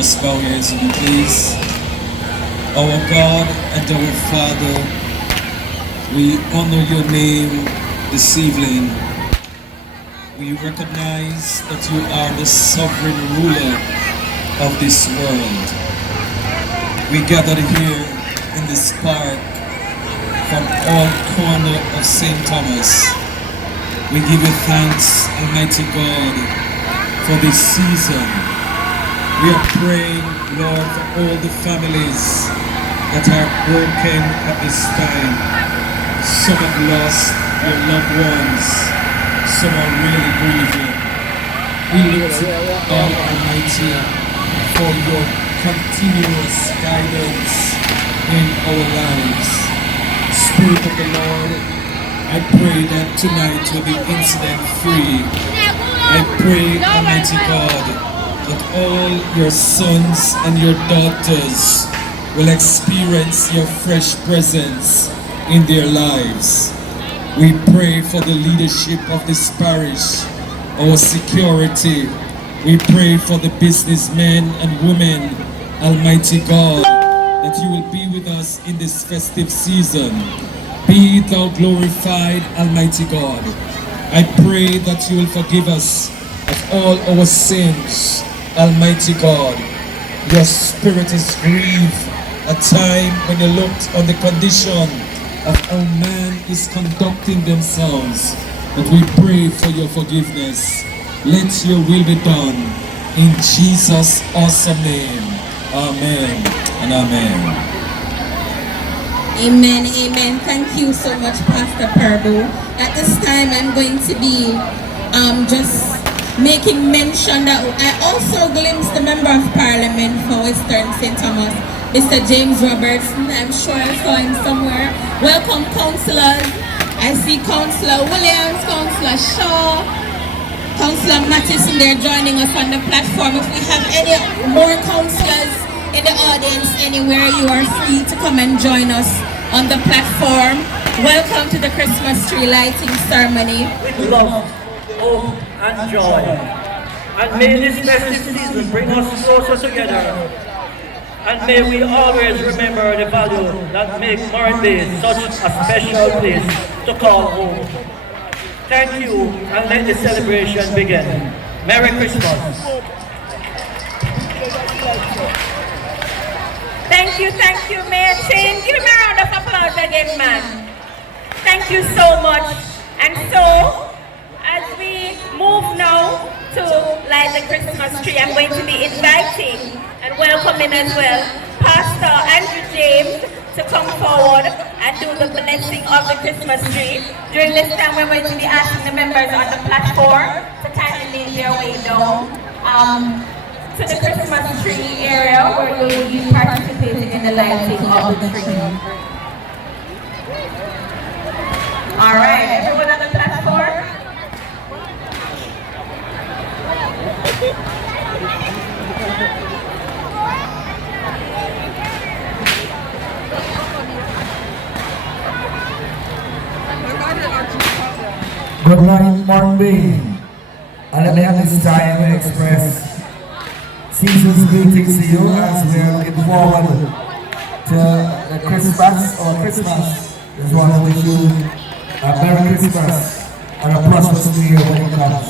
just bow your heads with me, please. Our God and our Father, we honor your name this evening. We recognize that you are the sovereign ruler of this world. We gathered here in this park from all corners of St. Thomas. We give you thanks, Almighty God, for this season. We are praying, Lord, for all the families that are broken at this time. Some have lost their loved ones. Some are really grieving. We look to God Almighty for your continuous guidance in our lives. Spirit of the Lord, I pray that tonight will be incident free. I pray, Almighty God, that all your sons and your daughters will experience your fresh presence in their lives. We pray for the leadership of this parish, our security. We pray for the businessmen and women, Almighty God, that you will be with us in this festive season. Be thou glorified, Almighty God. I pray that you will forgive us of all our sins, Almighty God. Your spirit is grieved a time when you looked on the condition of how man is conducting themselves. But we pray for your forgiveness. Let your will be done in Jesus' awesome name. Amen and amen. Amen, amen. Thank you so much, Pastor Parbo. At this time, I'm going to be just making mention that I also glimpsed the Member of Parliament for Western St. Thomas, Mr. James Robertson. I'm sure I saw him somewhere. Welcome, councillors. I see Councillor Williams, Councillor Shaw, Councillor Mattison, they're joining us on the platform. If we have any more councillors in the audience anywhere, you are free to come and join us on the platform. Welcome to the Christmas tree lighting ceremony. With love, hope and joy. And may this festive season bring us closer together. And may we always remember the value that makes Morant such a special place to call home. Thank you, and let the celebration begin. Merry Christmas. Thank you, Mayor Shane. Give him a round of applause again, man. Thank you so much. And so, as we move now to light the Christmas tree, I'm going to be inviting and welcoming as well Pastor Andrew James to come forward and do the blessing of the Christmas tree. During this time, we're going to be asking the members on the platform to kindly make their way down to the Christmas tree area where you will be participating in the lighting of the tree. All right, everyone on the platform. Good morning, Morning. And let me at this time express season's greetings to you as we are looking forward to Christmas. Just want to wish you a Merry Christmas and a prosperous New Year when it comes.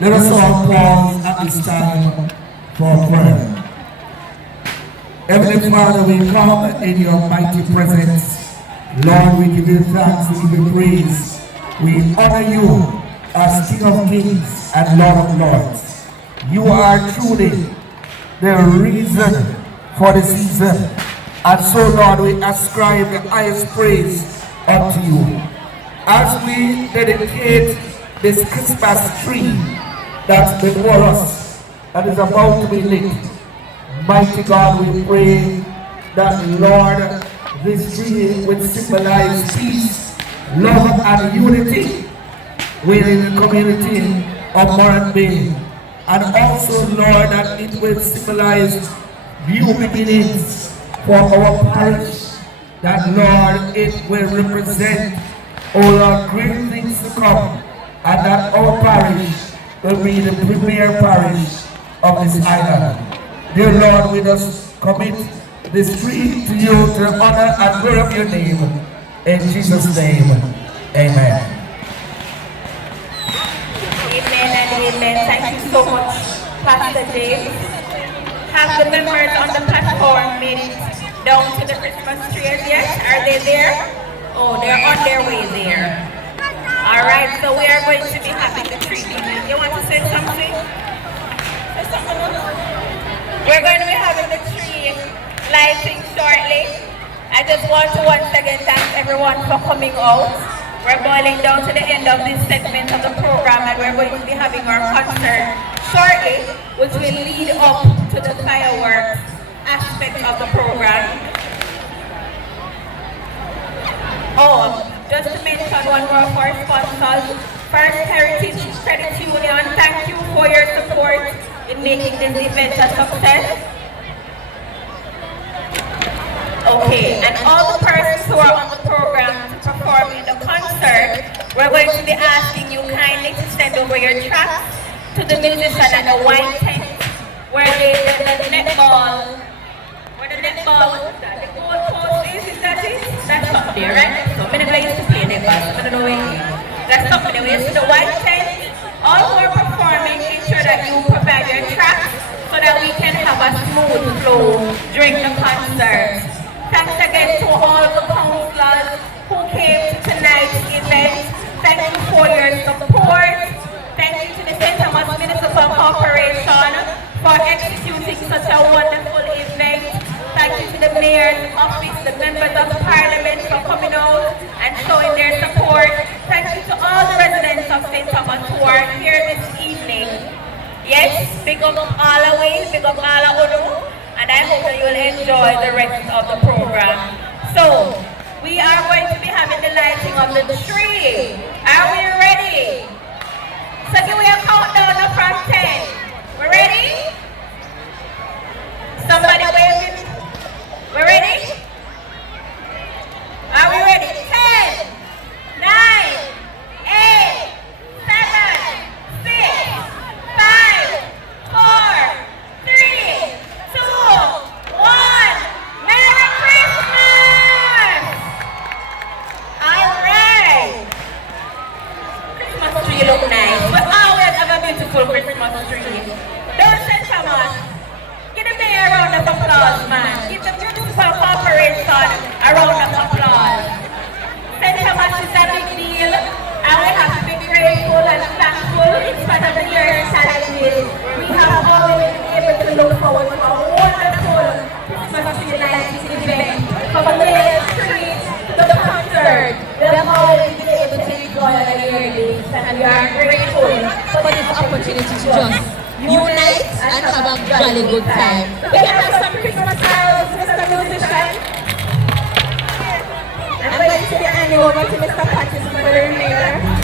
Let us all pause at this time for prayer. Heavenly Father, we come in your mighty presence. Lord, we give you thanks, we give you praise. We honor you as King of Kings and Lord of Lords. You are truly the reason for the season. And so, Lord, we ascribe the highest praise unto you. As we dedicate this Christmas tree that's before us, that is about to be lit, mighty God, we pray that, Lord, this tree will symbolize peace, love and unity within the community of Morant Bay. And also, Lord, that it will symbolize new beginnings for our parish. That, Lord, it will represent all our great things to come. And that our parish will be the premier parish of this island. Dear Lord, we just commit this tree to you to honor and glory of your name. In Jesus' name, amen. Amen and amen. Thank you so much, Pastor James. Have the members on the platform made it down to the Christmas tree as yet? Are they there? Oh, they're on their way there. All right, so we are going to be having the tree. You want to say something? Say something? We're going to be having the tree lighting shortly. I just want to once again thank everyone for coming out. We're boiling down to the end of this segment of the program, and we're going to be having our concert shortly, which will lead up to the fireworks aspect of the program. Oh, just to mention one more of our sponsors, First Heritage Credit Union, thank you for your support in making this event a success. Okay, and all the persons who are on the program to perform in the concert, we're going to be asking you kindly to send over your tracks to the musician at the white tent where the netball, the goal post is that it? That's up there, right? So many players to play netball, so I don't know where. That's up there, so the white tent. All who are performing, ensure that you provide your tracks so that we can have a smooth flow during the concert. Thanks again to all the counselors who came to tonight's event. Thank you for your support. Thank you to the St. Thomas Municipal Corporation for executing such a wonderful event. Thank you to the Mayor's Office, the members of Parliament for coming out and showing their support. Thank you to all the residents of St. Thomas who are here this evening. Yes, big up all the way, big up all the Uno, and I hope that you will enjoy the rest of the program. So, we are going to be having the lighting of the tree. Are we ready? So give me a countdown from 10. We ready? Somebody wave it. We ready? Are we ready? 10, 9, 8, 7, 6, 5, 4, 3, 2, 1. Merry Christmas! Alright. Christmas tree look nice. We always have a beautiful Christmas tree. Don't say Thomas. Give the mayor a round of applause, man. Give the municipal corporation a round of applause. St. Thomas is a big deal, and we have to be grateful and thankful in spite of the year's challenges. We have always been able to look forward to a wonderful Christmas tree lighting event. From the mayor's tree to the concert, we have always been able to enjoy on a yearly basis, and we are grateful for this opportunity to just unite and have a jolly good time. We can have some Christmas carols, Mr. Musician. I'm going to be handing over to Mr. Patches for the remainder.